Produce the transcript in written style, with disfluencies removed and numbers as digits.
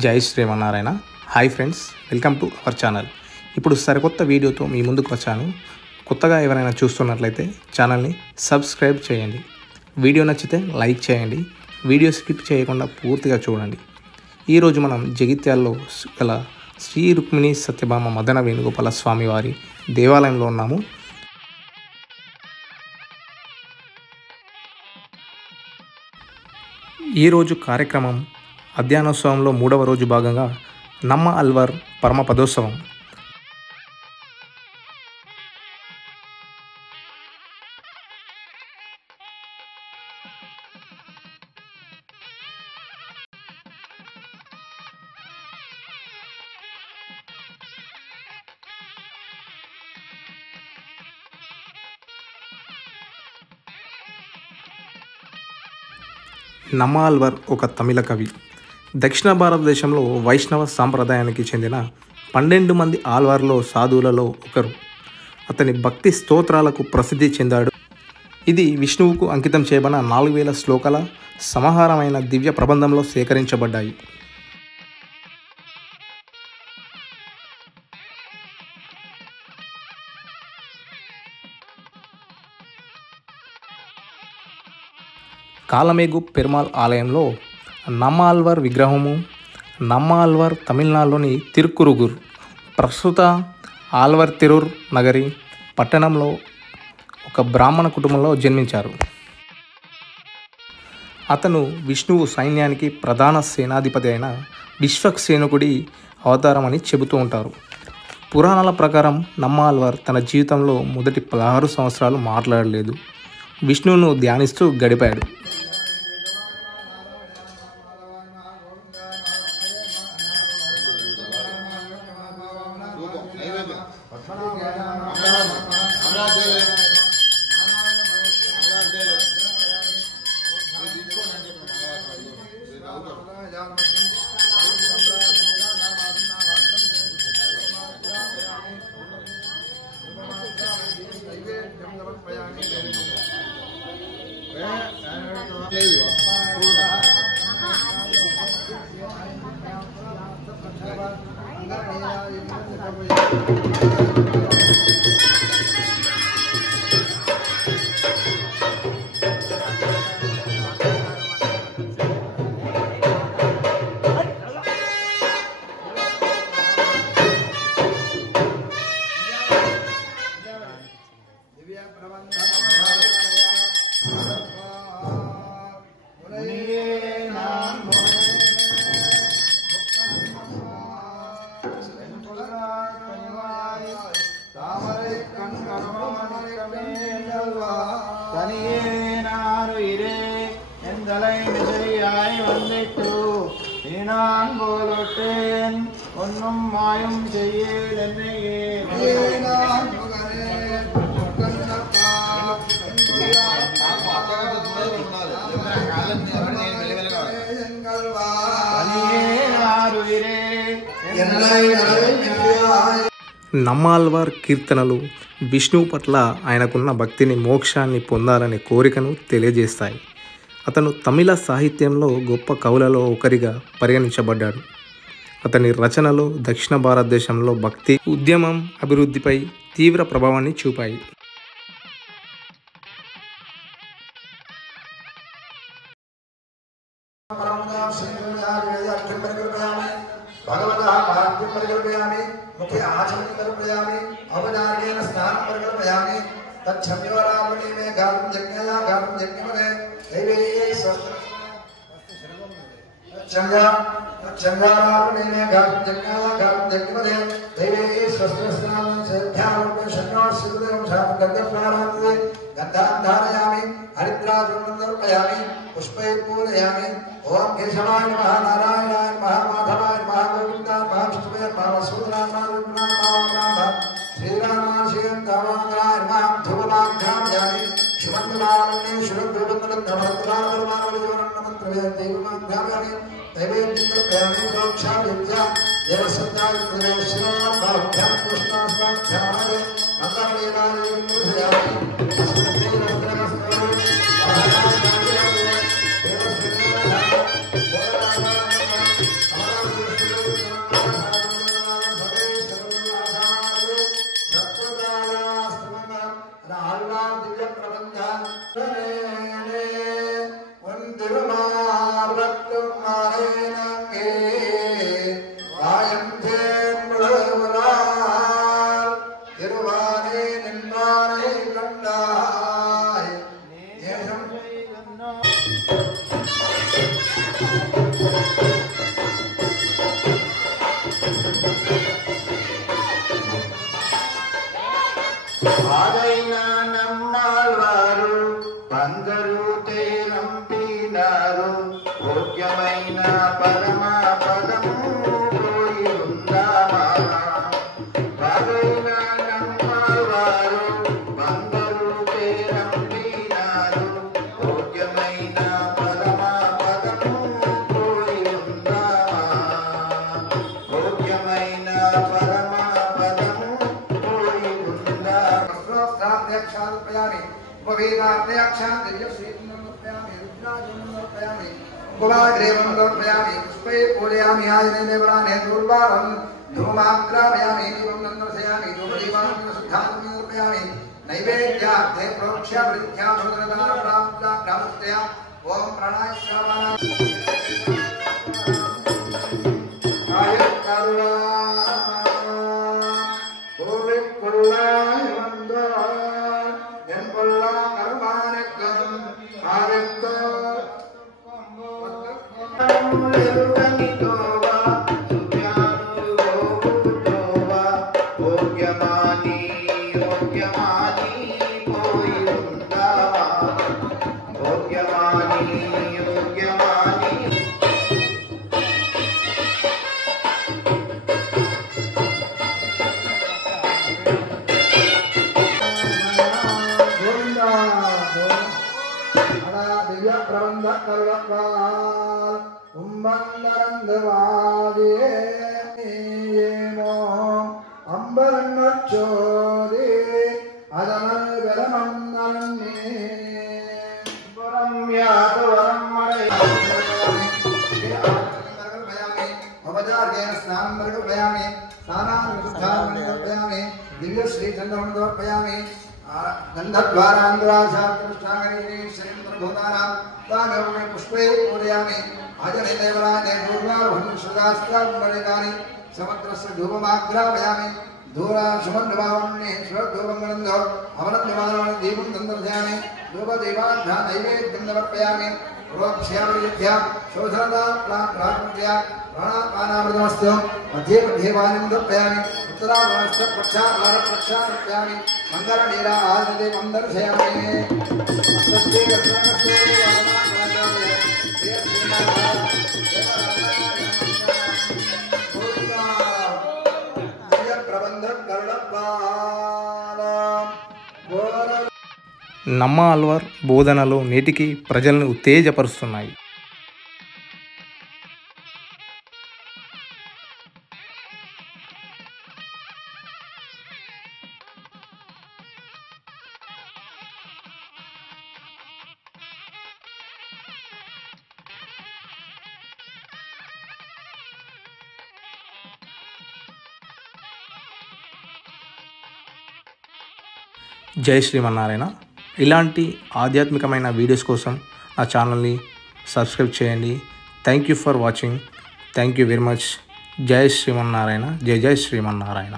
జై Srimannarayana. Hi friends, welcome to our channel. ఇప్పుడు సరికొత్త వీడియోతో మీ ముందుకు వచ్చాను. కొత్తగా ఎవరైనా చూస్తున్నట్లయితే ఛానల్ని సబ్స్క్రైబ్ చేయండి. వీడియో నచ్చితే లైక్ చేయండి. వీడియో స్కిప్ చేయకుండా పూర్తిగా చూడండి. ఈరోజు మనం జగిత్యాల్లో గల శ్రీ రుక్మిణి సత్యభామ మదన వేణుగోపాల స్వామి వారి దేవాలయంలో ఉన్నాము. ఈరోజు కార్యక్రమం అధ్యయనోత్సవంలో 3వ రోజు భాగంగా నమ్మ అల్వార్ పరమపదోత్సవం. నమ్మ అల్వార్ ఒక తమిళ కవి. దక్షిణ భారతదేశంలో వైష్ణవ సాంప్రదాయానికి చెందిన 12 మంది ఆల్వార్లో సాధువులలో ఒకరు. అతని భక్తి స్తోత్రాలకు ప్రసిద్ధి చెందాడు. ఇది విష్ణువుకు అంకితం చేయబడిన 4000 శ్లోకాల సమాహారమైన దివ్య ప్రబంధంలో సేకరించబడ్డాయి. కాలమేగు పెరుమాళ్ ఆలయంలో నమ్మ అల్వార్ విగ్రహము నమ్మ అల్వార్ తమిళనాడులోని తిరుక్కురుగూర్, ప్రస్తుత ఆల్వార్ తిరూర్ నగరి పట్టణంలో ఒక బ్రాహ్మణ కుటుంబంలో జన్మించారు. అతను విష్ణువు సైన్యానికి ప్రధాన సేనాధిపతి అయిన విశ్వక్సేనుకుడి అవతారం అని చెబుతూ ఉంటారు. పురాణాల ప్రకారం నమ్మ అల్వార్ తన జీవితంలో మొదటి 16 సంవత్సరాలు మాట్లాడలేదు. విష్ణువును ధ్యానిస్తూ గడిపాడు. నమ్మ అల్వార్ కీర్తనలు విష్ణువు పట్ల ఆయనకున్న భక్తిని, మోక్షాన్ని పొందాలనే కోరికను తెలియజేస్తాయి. అతను తమిళ సాహిత్యంలో గొప్ప కవులలో ఒకరిగా పరిగణించబడ్డాడు. అతని రచనలు దక్షిణ భారతదేశంలో భక్తి ఉద్యమం అభివృద్ధిపై తీవ్ర ప్రభావాన్ని చూపాయి. कुमारेवं दर्पयामि पुष्पे पूजयामि आजने वराने दुर्वारं धूमाग्रामयामि दीपं नन्दर्शयामि धूमदीपं शुद्धां दर्पयामि नैवेद्यार्थे प्रोक्ष्य वृद्ध्या भद्रदा प्राप्ता प्राप्तया ओम प्राणाय श्रावण आय करुणा पूर्वे कुल्लाय वंदो जन कुल्ला कर्मानकं आरक्तो दिव्य श्री चंद्रम समर्पयामि गंधद्वारांध्राशास्त्रष्टांगरी श्रीन्द्रभूतानां तामेव पुष्पे पूजयामि आजने देवराने दुर्गाभं सुदास्त्रामणिकानि समग्रस्य धूपमाग्रापयामि दूरा सुमन्डभावन्ये श्रद्धूपमनन्दो अवनन्दमानानि दीपं दन्दर्शयामि धूपदीपाढ्या नैवेद्यं समर्पयामि प्रोक्ष्यामि शोधनदा प्राकृत्या प्राणापानामृतमस्तु मध्ये मध्ये वाणिं दर्पयामि उत्तरावणस्य प्रक्षालयामि मङ्गलनीरा आदिदेवं दर्शयामि स्वस्ति वस्त्रस्य నమ్మ అల్వార్ బోధనలు నేటికి ప్రజలను ఉత్తేజపరుస్తున్నాయి. జై శ్రీమన్నారాయణ. ఇలాంటి ఆధ్యాత్మికమైన వీడియోస్ కోసం నా ఛానల్ని సబ్స్క్రైబ్ చేయండి. Thank you for watching. Thank you very much. జై శ్రీమన్నారాయణ. జై జై శ్రీమన్నారాయణ.